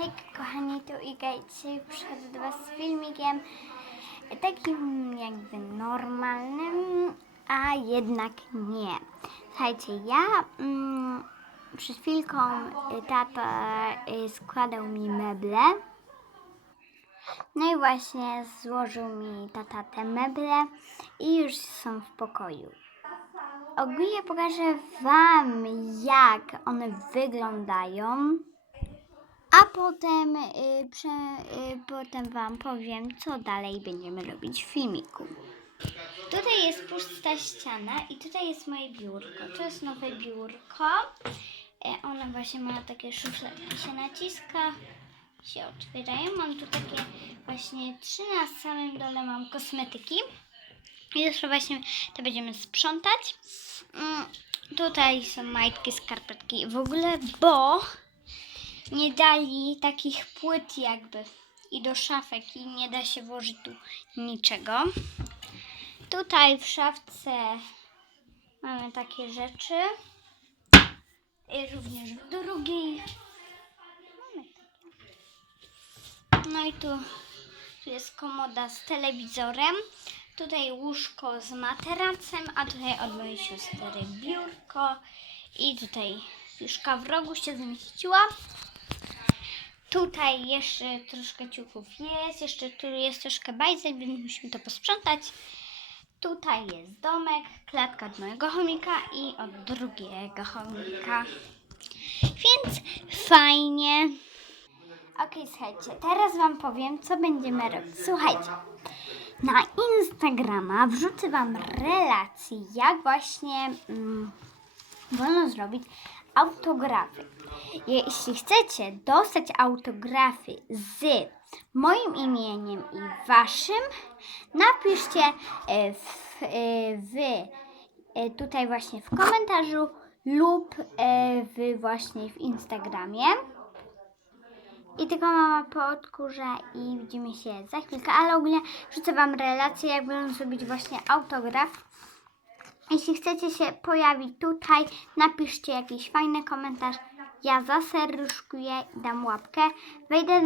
Hej kochani, tu Iga i dzisiaj przychodzę do Was z filmikiem takim jakby normalnym, a jednak nie. Słuchajcie, ja mm, przed chwilką tata y, składał mi meble. No i właśnie złożył mi tata te meble i już są w pokoju. Ogólnie pokażę Wam, jak one wyglądają. A potem, y, prze, y, potem Wam powiem, co dalej będziemy robić w filmiku. Tutaj jest pusta ściana i tutaj jest moje biurko. To jest nowe biurko. E, Ono właśnie ma takie szufladki, się naciska, się otwierają. Mam tu takie właśnie trzy na samym dole mam kosmetyki. I jeszcze właśnie to będziemy sprzątać. Mm, tutaj są majtki, skarpetki w ogóle, bo nie dali takich płyt jakby i do szafek i nie da się włożyć tu niczego. Tutaj w szafce mamy takie rzeczy. I również w drugiej. No i tu, tu jest komoda z telewizorem. Tutaj łóżko z materacem, a tutaj od mojej siostry biurko. I tutaj Juszka w rogu się zmieściła. Tutaj jeszcze troszkę ciuchów jest, jeszcze tu jest troszkę bajzel, więc musimy to posprzątać. Tutaj jest domek, klatka od mojego chomika i od drugiego chomika. Więc fajnie. Ok, słuchajcie, teraz Wam powiem, co będziemy robić. Słuchajcie, na Instagrama wrzucę Wam relację, jak właśnie mm, wolno zrobić autografy. Jeśli chcecie dostać autografy z moim imieniem i waszym, napiszcie e, w, e, w e, tutaj właśnie w komentarzu lub w właśnie w Instagramie. I tylko mama podkurza i widzimy się za chwilkę, ale ogólnie rzucę wam relację, jak będę zrobić właśnie autograf. Jeśli chcecie się pojawić tutaj, napiszcie jakiś fajny komentarz. Ja zaserduszkuję i dam łapkę. Wejdę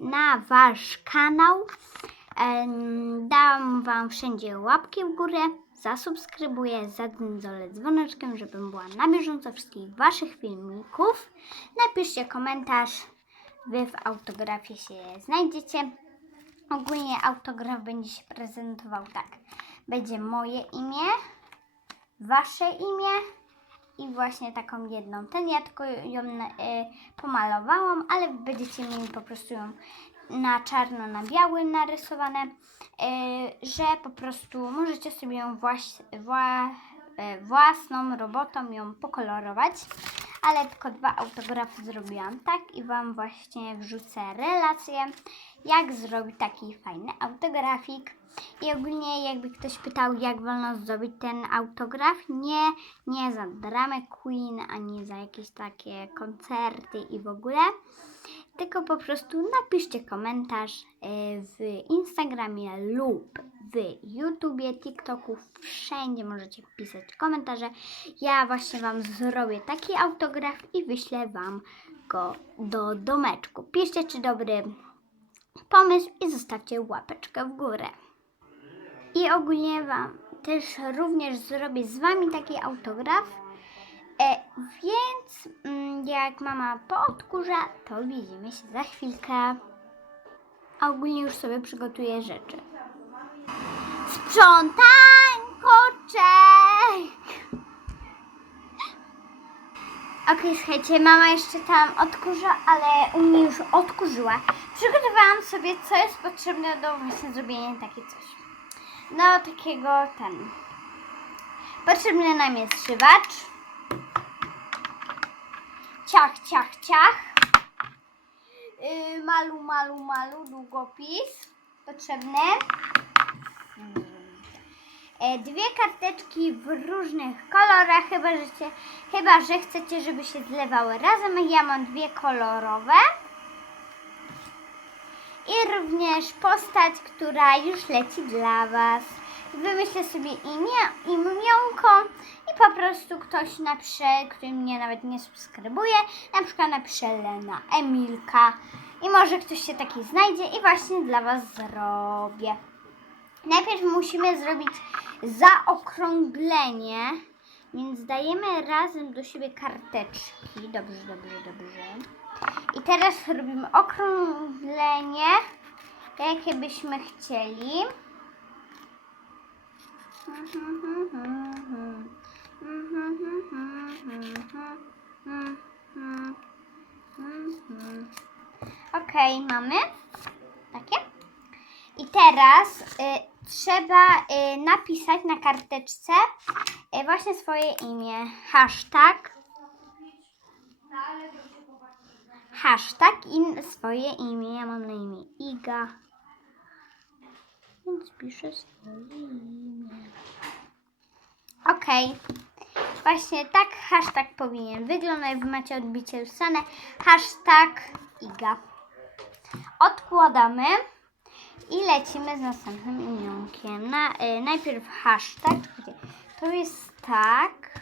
na, wasz kanał. Dam wam wszędzie łapki w górę. Zasubskrybuję, zadźolę dzwoneczkiem, żebym była na bieżąco wszystkich waszych filmików. Napiszcie komentarz. Wy w autografie się znajdziecie. Ogólnie autograf będzie się prezentował tak. Będzie moje imię, wasze imię i właśnie taką jedną. Ten ja tylko ją y, pomalowałam, ale będziecie mieli po prostu ją na czarno, na białym narysowane, y, że po prostu możecie sobie ją właś, wła, y, własną robotą ją pokolorować. Ale tylko dwa autografy zrobiłam tak? I Wam właśnie wrzucę relację, jak zrobić taki fajny autografik. I ogólnie jakby ktoś pytał, jak wolno zrobić ten autograf, nie, nie za Drama Queen, ani za jakieś takie koncerty i w ogóle, tylko po prostu napiszcie komentarz y, w Instagramie lub w YouTubie, TikToku, wszędzie możecie pisać komentarze. Ja właśnie Wam zrobię taki autograf i wyślę Wam go do domeczku. Piszcie, czy dobry pomysł i zostawcie łapeczkę w górę. I ogólnie Wam też również zrobię z Wami taki autograf. E, więc mm, jak mama poodkurza, to widzimy się za chwilkę. A ogólnie już sobie przygotuję rzeczy. Sprzątanko, cześć! Okej, słuchajcie, mama jeszcze tam odkurza, ale u mnie już odkurzyła. Przygotowałam sobie, co jest potrzebne do właśnie zrobienia takiego coś. No, takiego ten. Potrzebny nam jest szywacz. Ciach, ciach, ciach. Yy, malu, malu, malu, długopis. Potrzebny. E, Dwie karteczki w różnych kolorach, chyba że, cię, chyba że chcecie, żeby się zlewały razem. Ja mam dwie kolorowe. I również postać, która już leci dla Was. Wymyślę sobie imię, imionko i po prostu ktoś napisze, który mnie nawet nie subskrybuje, na przykład napisze Lena, Emilka i może ktoś się taki znajdzie i właśnie dla Was zrobię. Najpierw musimy zrobić zaokrąglenie, więc dajemy razem do siebie karteczki. Dobrze, dobrze, dobrze. I teraz robimy okrąglenie, jakie byśmy chcieli. Okej, mamy takie. I teraz y, trzeba y, napisać na karteczce y, właśnie swoje imię. Hashtag. Hashtag i swoje imię. Ja mam na imię Iga. Więc piszę swoje imię. Okej. Właśnie tak hashtag powinien wyglądać. Wy macie odbicie usane. Hashtag Iga. Odkładamy. I lecimy z następnym imionkiem. Na, y, najpierw hashtag. To jest tak,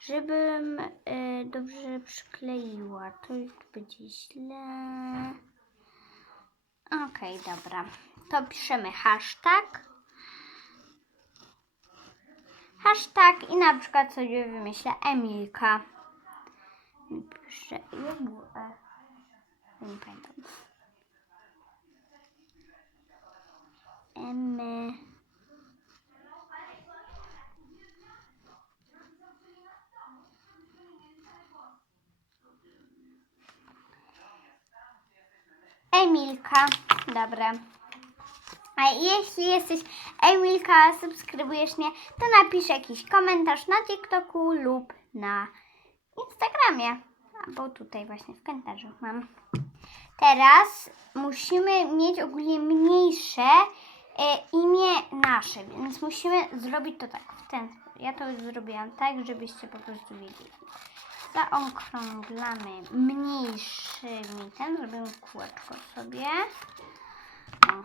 żebym y, dobrze przykleiła. To już będzie źle. Okej, dobra. To piszemy hashtag. Hashtag i na przykład sobie wymyślę Emilka. Piszę, ile? Nie pamiętam. Emilka. Dobra. A jeśli jesteś Emilka, subskrybujesz mnie, to napisz jakiś komentarz na TikToku lub na Instagramie. Albo tutaj właśnie w komentarzu mam. Teraz musimy mieć ogólnie mniejsze e, imię nasze, więc musimy zrobić to tak w ten sposób. Ja to już zrobiłam tak, żebyście po prostu wiedzieli. Zaokrąglamy mniejszymi ten, zrobimy kółeczko sobie. O.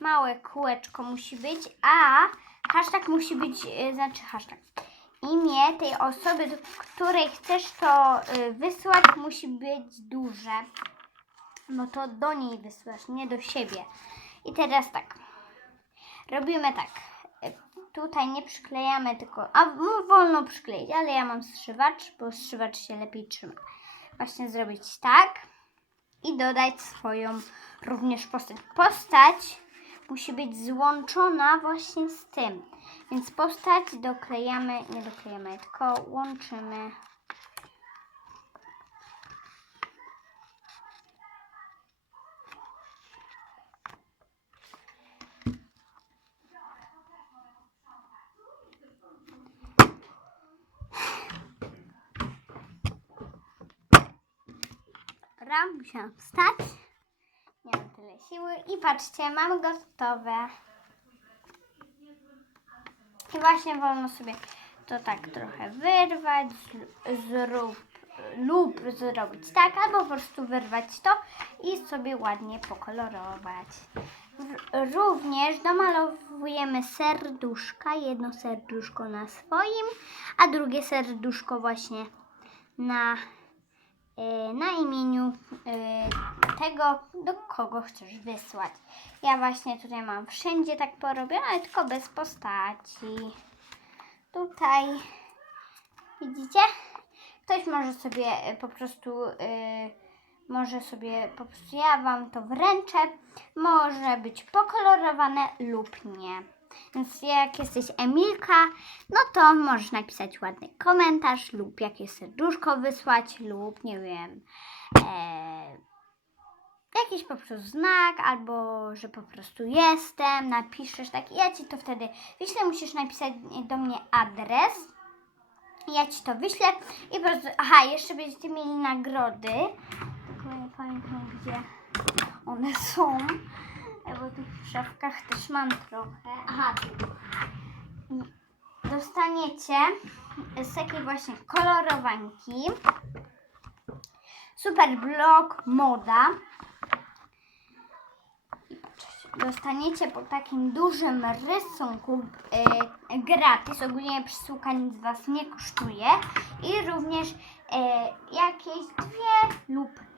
Małe kółeczko musi być, a hashtag musi być, e, znaczy hashtag. Imię tej osoby, do której chcesz to y, wysłać, musi być duże. No to do niej wysyłasz, nie do siebie. I teraz tak. Robimy tak. Tutaj nie przyklejamy, tylko. A no, wolno przykleić, ale ja mam strzywacz, bo strzywacz się lepiej trzyma. Właśnie zrobić tak i dodać swoją również postać. Postać musi być złączona właśnie z tym. Więc postać doklejamy, nie doklejamy, tylko łączymy. Dobra, musiałam wstać. Nie mam tyle siły. I patrzcie, mam gotowe. I właśnie wolno sobie to tak trochę wyrwać zrób, lub zrobić tak, albo po prostu wyrwać to i sobie ładnie pokolorować. Również domalowujemy serduszka, jedno serduszko na swoim, a drugie serduszko właśnie na, na imieniu e, tego, do kogo chcesz wysłać. Ja właśnie tutaj mam wszędzie tak porobione, ale tylko bez postaci. Tutaj widzicie? Ktoś może sobie e, po prostu może sobie po prostu ja wam to wręczę. Może być pokolorowane lub nie. Więc jak jesteś Emilka, no to możesz napisać ładny komentarz lub jakieś serduszko wysłać lub nie wiem. E, jakiś po prostu znak, albo że po prostu jestem, napiszesz tak i ja ci to wtedy wyślę, musisz napisać do mnie adres. Ja ci to wyślę i po prostu, aha, jeszcze będziecie mieli nagrody, tylko nie pamiętam gdzie one są, bo tu w szafkach też mam trochę. Aha. Dostaniecie z takiej właśnie kolorowanki. Super blog moda. Dostaniecie po takim dużym rysunku e, gratis. Ogólnie przesyłka nic Was nie kosztuje. I również e, jakieś dwie lub e,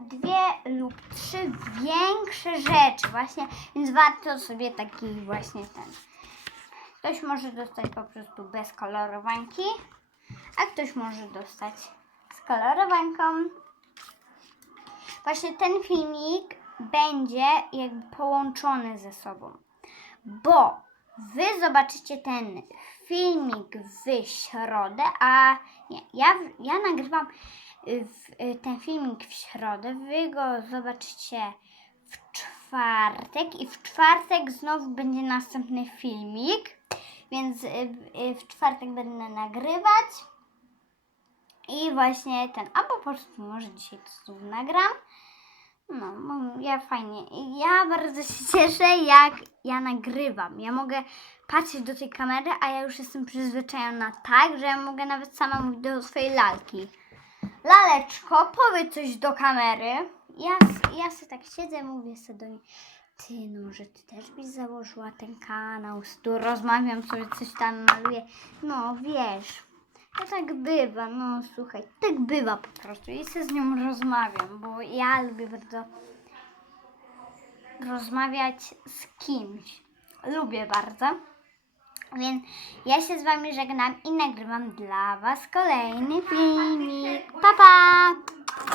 dwie lub trzy większe rzeczy właśnie, więc warto sobie taki właśnie ten. Ktoś może dostać po prostu bez kolorowanki, a ktoś może dostać z kolorowanką. Właśnie ten filmik będzie jakby połączony ze sobą, bo wy zobaczycie ten filmik w środę, a nie, ja, ja nagrywam y, w, y, ten filmik w środę, wy go zobaczycie w czwartek i w czwartek znowu będzie następny filmik, więc y, w czwartek będę nagrywać. I właśnie ten, albo po prostu może dzisiaj to znów nagram. No, no, ja fajnie. Ja bardzo się cieszę, jak ja nagrywam. Ja mogę patrzeć do tej kamery, a ja już jestem przyzwyczajona tak, że ja mogę nawet sama mówić do swojej lalki. Laleczko, powiedz coś do kamery. Ja, ja sobie tak siedzę, mówię sobie do niej. Ty, no może ty też byś założyła ten kanał, z tu rozmawiam sobie, coś tam maluję. No, wiesz, to tak bywa, no słuchaj, tak bywa po prostu i się z nią rozmawiam, bo ja lubię bardzo rozmawiać z kimś. Lubię bardzo. Więc ja się z Wami żegnam i nagrywam dla Was kolejny filmik. Pa, pa!